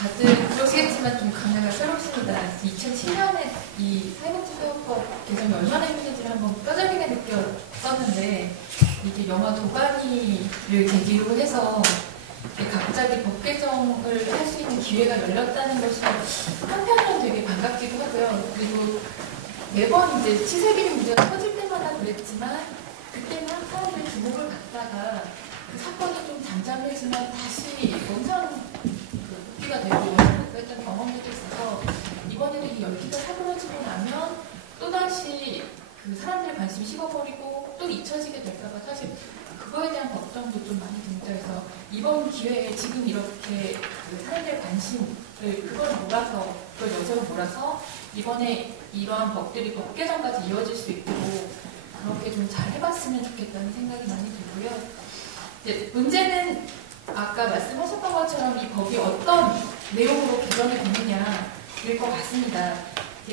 다들 그러시겠지만 좀 감회가 새롭습니다. 2007년에 이 사회복지사업법 개정이 얼마나 힘든지를 한번 뼈저리게 느꼈었는데 이게 영화 도가니를 계기로 해서 갑자기 법 개정을 할 수 있는 기회가 열렸다는 것이 한편으로는 되게 반갑기도 하고요. 그리고 매번 이제 치사비리 문제가 터질 때마다 그랬지만 그때는 사람들이 주목을 받다가 그 사건이 좀 잠잠해지면 다시 엄청 복귀가 되고 그랬던 경험들도 있어서 이번에는 이 열기가 사그러지고 나면 또다시 그 사람들의 관심이 식어버리고 또 잊혀지게 될까봐 사실 그거에 대한 걱정도 좀 많이 듭니다. 그래서 이번 기회에 지금 이렇게 그 사람들의 관심을 그걸 몰아서 그걸 여세로 몰아서 이번에 이러한 법들이 법 개정까지 이어질 수 있도록 그렇게 좀 잘 해봤으면 좋겠다는 생각이 많이 들고요. 이제 문제는 아까 말씀하셨던 것처럼 이 법이 어떤 내용으로 개정이 되느냐일 것 같습니다.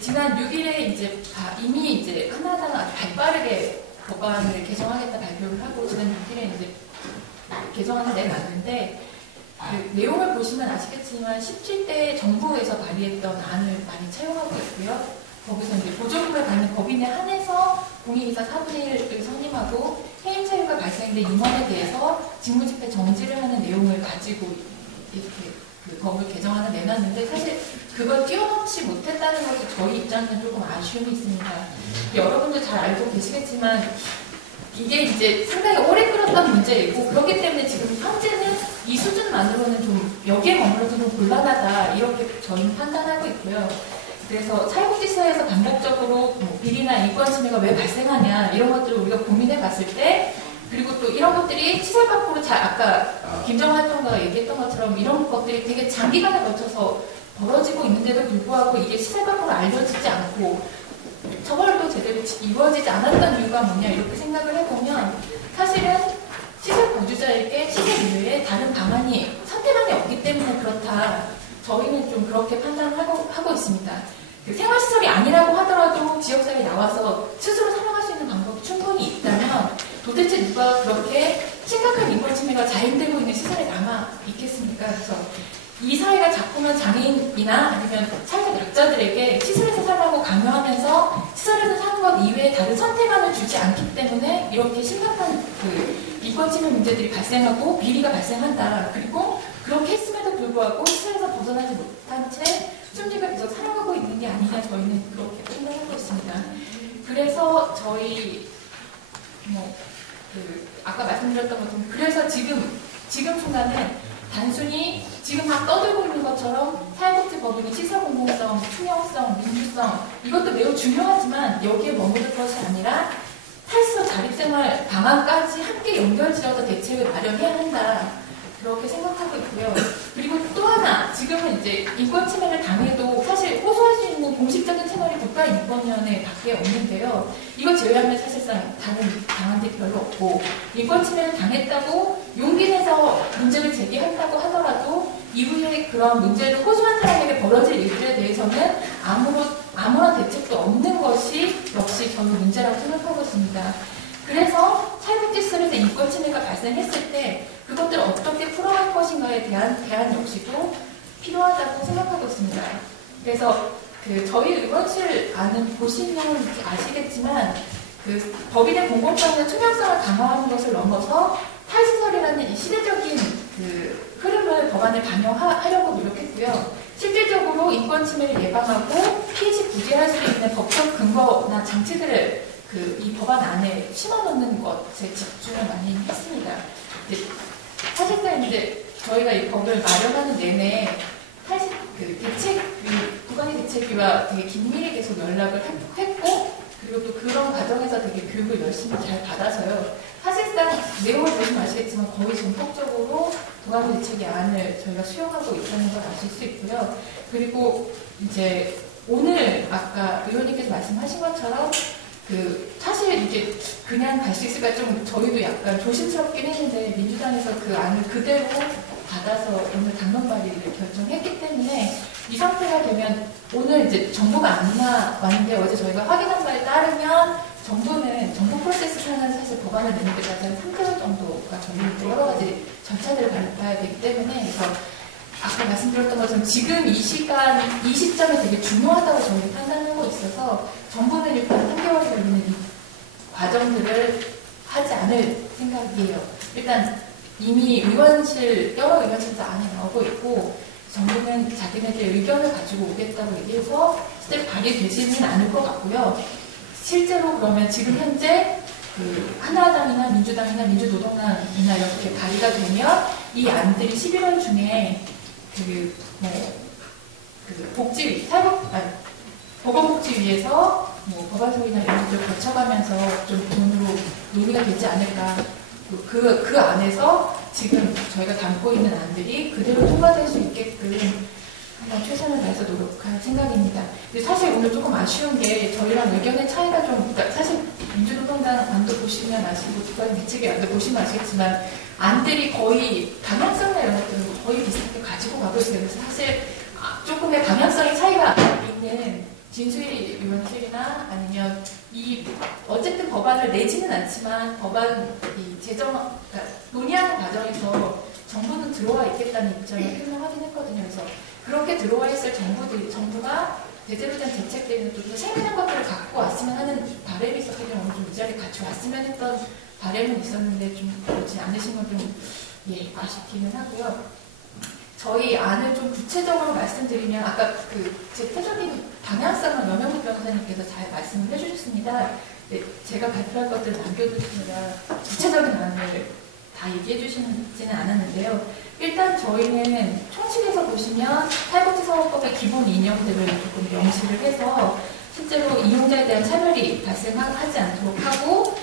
지난 6일에 이제 이미 이제 하나당 아주 발빠르게 법안을 개정하겠다 발표를 하고 지난 6일에 이제 개정안을 내놨는데 그 내용을 보시면 아시겠지만 17대 정부에서 발의했던 안을 많이 채용하고 있고요. 거기서 이제 보조금을 받는 법인에 한해서 공익이사 4분의 1을 선임하고 해임 사유가 발생된 임원에 대해서 직무집행 정지를 하는 내용을 가지고 이렇게 그 법을 개정안을 내놨는데 사실 그걸 뛰어넘지 못했다는 것이 저희 입장에서는 조금 아쉬움이 있습니다. 여러분도 잘 알고 계시겠지만 이게 이제 상당히 오래 끌었던 문제이고 그렇기 때문에 지금 현재는 이 수준만으로는 좀 여기에 머물러서 좀 곤란하다 이렇게 저희는 판단하고 있고요. 그래서 사회복지사에서 반복적으로 뭐 비리나 인권 침해가 왜 발생하냐 이런 것들을 우리가 고민해 봤을 때 그리고 또 이런 것들이 시설 밖으로 아까 김정환 평가가 얘기했던 것처럼 이런 것들이 되게 장기간에 걸쳐서 벌어지고 있는데도 불구하고 이게 시설 밖으로 알려지지 않고 처벌도 제대로 이루어지지 않았던 이유가 뭐냐 이렇게 생각을 해보면 사실은 시설 거주자에게 시설 이외에 다른 방안이 선택안이 없기 때문에 그렇다. 저희는 좀 그렇게 판단을 하고 있습니다. 그 생활시설이 아니라고 하더라도 지역사회에 나와서 스스로 살아갈 수 있는 방법이 충분히 있다면 도대체 누가 그렇게 심각한 인권 침해가 자행되고 있는 시설에 남아 있겠습니까? 그래서 이 사회가 자꾸만 장애인이나 아니면 사회적 약자들에게 시설에서 살라고 강요하면서 시설에서 사는 것 이외에 다른 선택안을 주지 않기 때문에 이렇게 심각한 그 인권 침해 문제들이 발생하고 비리가 발생한다. 그리고 그렇게 했음에도 불구하고 시설에서 벗어나지 못한 채 숨지가 계속 살아가고 있는 게 아니냐 저희는 그렇게 생각하고 있습니다. 그래서 저희 아까 말씀드렸던 것처럼 그래서 지금 순간은 단순히 지금 막 떠들고 있는 것처럼 사회복지법인의 시설 공공성, 투명성, 민주성 이것도 매우 중요하지만 여기에 머무를 것이 아니라 탈시설 자립생활 방안까지 함께 연결지어서 대책을 마련해야 한다. 그렇게 생각하고 있고요. 그리고 또 하나, 지금은 이제 인권 침해를 당해도 사실 호소할 수 있는 공식적인 채널이 국가인권위원회 밖에 없는데요. 이거 제외하면 사실상 다른 방안들이 별로 없고, 인권 침해를 당했다고 용기 내서 문제를 제기한다고 하더라도 이후에 그런 문제를 호소한 사람에게 벌어질 일들에 대해서는 아무런 대책도 없는 것이 역시 저는 문제라고 생각하고 있습니다. 그래서 사회복지시설에서 인권 침해가 발생했을 때 그것들을 어떻게 풀어갈 것인가에 대한 대안 역시도 필요하다고 생각하고 있습니다. 그래서 저희 의원실 안은 보시면 아시겠지만 그 법인의 공공성이나 투명성을 강화하는 것을 넘어서 탈시설이라는 이 시대적인 그 흐름을 법안에 반영하려고 노력했고요. 실질적으로 인권 침해를 예방하고 피해시 구제할 수 있는 법적 근거나 장치들을 이 법안 안에 심어놓는 것에 집중을 많이 했습니다. 사실상 이제 저희가 이 법을 마련하는 내내 국가의 대책위와 되게 긴밀히 계속 연락을 했고 그리고 또 그런 과정에서 되게 교육을 열심히 잘 받아서요. 사실상 내용을 보시면 아시겠지만 거의 전폭적으로 도가니 대책위 안을 저희가 수용하고 있다는 걸 아실 수 있고요. 그리고 이제 오늘 아까 의원님께서 말씀하신 것처럼 사실 이게 그냥 갈 수 있을까 좀 저희도 약간 조심스럽긴 했는데 민주당에서 그 안을 그대로 받아서 오늘 당론 발의를 결정했기 때문에 이 상태가 되면 오늘 이제 정부가 안 나왔는데 어제 저희가 확인한 바에 따르면 정부는 정부 프로세스 상은 사실 법안을 내는 데까지 한 3개월 정도가 걸리는데 여러 가지 절차들을 밟아야 되기 때문에 그래서 아까 말씀드렸던 것처럼 지금 이 시점에 되게 중요하다고 저희는 판단하고 있어서 정부는 일단 3개월 걸리는 이 과정들을 하지 않을 생각이에요. 일단 이미 여러 의원실도 안에 나오고 있고 정부는 자기네들 의견을 가지고 오겠다고 얘기해서 실제 발의되지는 않을 것 같고요. 실제로 그러면 지금 현재 한나라당이나 민주당이나 민주노동당이나 이렇게 발의가 되면 이 안들이 11월 중에 보건복지위에서 법안 소위나 이런 것들을 거쳐가면서 좀 돈으로 논의가 되지 않을까. 그 안에서 지금 저희가 담고 있는 안들이 그대로 통과될 수 있게끔 한번 최선을 다해서 노력할 생각입니다. 근데 사실 오늘 조금 아쉬운 게 저희랑 의견의 차이가 그러니까 사실 민주노동당 안도 보시면 아시고 국가의 대책의 안도 보시면 아시겠지만 안들이 거의 방향성이나 이런 것들은 거의 비슷하게 가지고 가고 있어요. 그래서 사실 조금의 방향성의 차이가 있는 진수희 의원실이나 아니면 어쨌든 법안을 내지는 않지만 법안 그러니까 논의하는 과정에서 정부는 들어와 있겠다는 입장을 표명하긴 했거든요. 그래서 그렇게 들어와 있을 정부가 제대로 된 대책들은 좀 더 세밀한 것들을 갖고 왔으면 하는 바람이 있었기 때문에 오늘 좀 이 자리에 같이 왔으면 했던 바람은 있었는데 좀 그렇지 않으신 건 좀 아쉽기는 하고요. 저희 안을 좀 구체적으로 말씀드리면 아까 제태적인 방향성을 명영국 변호사님께서 잘 말씀을 해주셨습니다. 제가 발표할 것들을 남겨두시느라 구체적인 안을 다 얘기해 주시지는 않았는데요. 일단 저희는 총칙에서 보시면 사회복지사업법의 기본 이념들을 조금 명시를 해서 실제로 이용자에 대한 차별이 발생하지 않도록 하고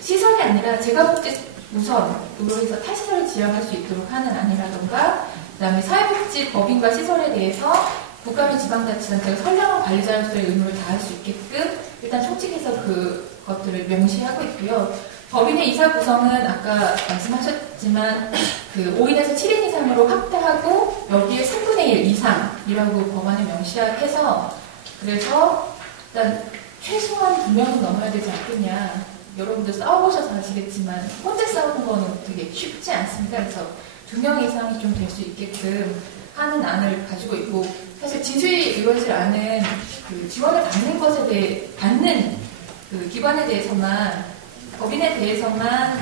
시설이 아니라 재가복지 우선으로 해서 탈시설을 지향할 수 있도록 하는 안이라던가 그다음에 사회복지법인과 시설에 대해서 국가 및 지방자치단체가 선량한 관리자로서의 의무를 다할 수 있게끔 일단 총칙에서 그것들을 명시하고 있고요. 법인의 이사 구성은 아까 말씀하셨지만 5인에서 7인 이상으로 확대하고 여기에 3분의 1 이상이라고 법안에 명시해서 그래서 일단 최소한 2명은 넘어야 되지 않겠냐. 여러분들 싸워보셔서 아시겠지만 혼자 싸우는 거는 되게 쉽지 않습니다. 그래서 2명 이상이 좀 될 수 있게끔 하는 안을 가지고 있고 사실 진수희 의원실 안은 지원을 받는 것에 대해 받는 기관에 대해서만 법인에 대해서만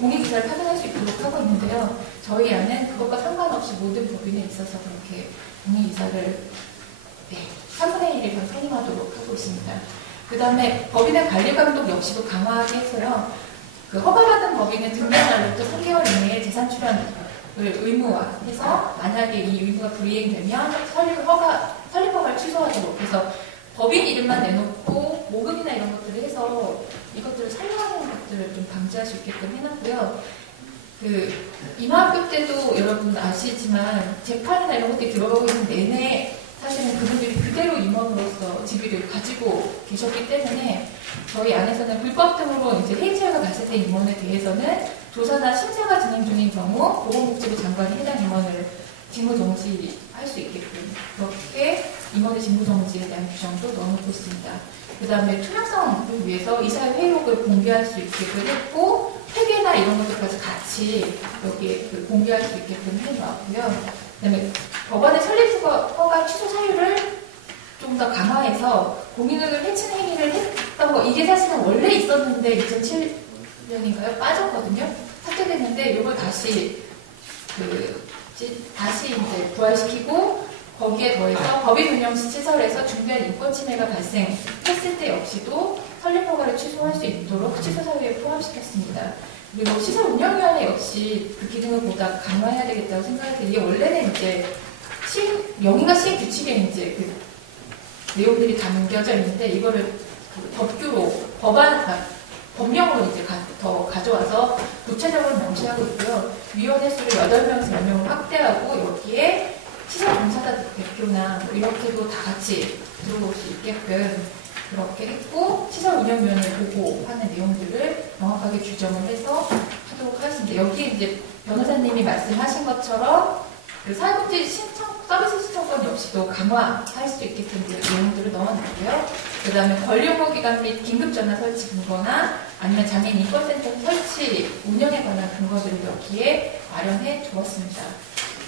공익이사를 파견할 수 있도록 하고 있는데요. 저희 안은 그것과 상관없이 모든 법인에 있어서 그렇게 공익이사를 3분의 1을 선임하도록 하고 있습니다. 그 다음에 법인의 관리감독 역시도 강화하게 해서요. 허가받은 법인은 등록 날로부터 3개월 이내에 재산 출연을 의무화해서 만약에 이 의무가 불이행되면 설립 허가를 취소하도록 해서 법인 이름만 내놓고 모금이나 이런 것들을 해서 이것들을 살려하는 것들을 좀 방지할 수 있게끔 해놨고요. 임학교 때도 여러분 아시지만 재판이나 이런 것들이 들어가고 있는 내내 사실은 그분들이 그대로 임원으로서 지위를 가지고 계셨기 때문에 저희 안에서는 불법 등으로 이제 해임사유가 발생된 임원에 대해서는 조사나 심사가 진행 중인 경우 보건복지부 장관이 해당 임원을 직무정지할 수 있게끔 그렇게 임원의 직무정지에 대한 규정도 넣어놓고 있습니다. 그 다음에 투명성을 위해서 이사회 회의록을 공개할 수 있게끔 했고 회계나 이런 것들까지 같이 여기에 공개할 수 있게끔 해놓았고요. 그 다음에 법안의 설립 허가 취소 사유를 좀 더 강화해서 공인을 해치는 행위를 했던 거 이게 사실은 원래 있었는데 2007년인가요? 빠졌거든요. 삭제됐는데 이걸 다시 이제 부활시키고 거기에 더해서 법인 운영 시 시설에서 중대한 인권 침해가 발생했을 때 역시도 설립 허가를 취소할 수 있도록 취소 사유에 포함시켰습니다. 그리고 시설 운영위원회 역시 그 기능을 보다 강화해야 되겠다고 생각해요. 이게 원래는 이제 명의가 시행 규칙에 이제 내용들이 담겨져 있는데 이거를 법규로 법령으로 이제 더 가져와서 구체적으로 명시하고 있고요. 위원회 수를 8명에서 10명을 확대하고 여기에 시설 종사자 대표나 이렇게도 다 같이 들어올 수 있게끔 그렇게 했고 시설 운영위원회 보고하는 내용들을 명확하게 규정을 해서 하도록 하겠습니다. 여기에 이제 변호사님이 말씀하신 것처럼 사회복지 서비스 신청권 역시도 강화할 수 있게끔 내용들을 넣어놨고요. 그 다음에 권리용어기관 및 긴급전화 설치 근거나 아니면 장애인 인권센터 설치 운영에 관한 근거들을 여기에 마련해 두었습니다.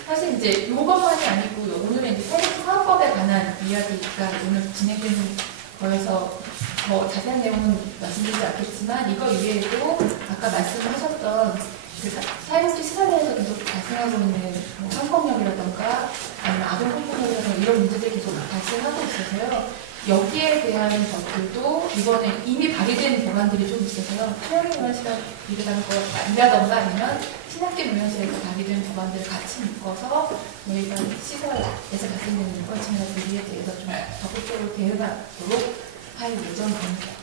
사실 이제 요것만이 아니고 오늘은 이제 사회복지 사업법에 관한 이야기가 오늘 진행되는 거여서 더 자세한 내용은 말씀드리지 않겠지만 이거 이외에도 아까 말씀하셨던 그 사회복지 시설에서 계속 발생하고 있는 뭐 성폭력이라던가 아니면 아동 성폭력이라던가 이런 문제들이 계속 발생하고 있어서요. 여기에 대한 것들도 이번에 이미 발의된 법안들이 좀 있어서요. 투명인문시설 일이라던가 아니면 신학기 문연실에서 발의된 법안들을 같이 묶어서 저희가 시설에서 발생되는 건칭한 비리에 대해서 좀 적극적으로 대응하도록 할 예정입니다.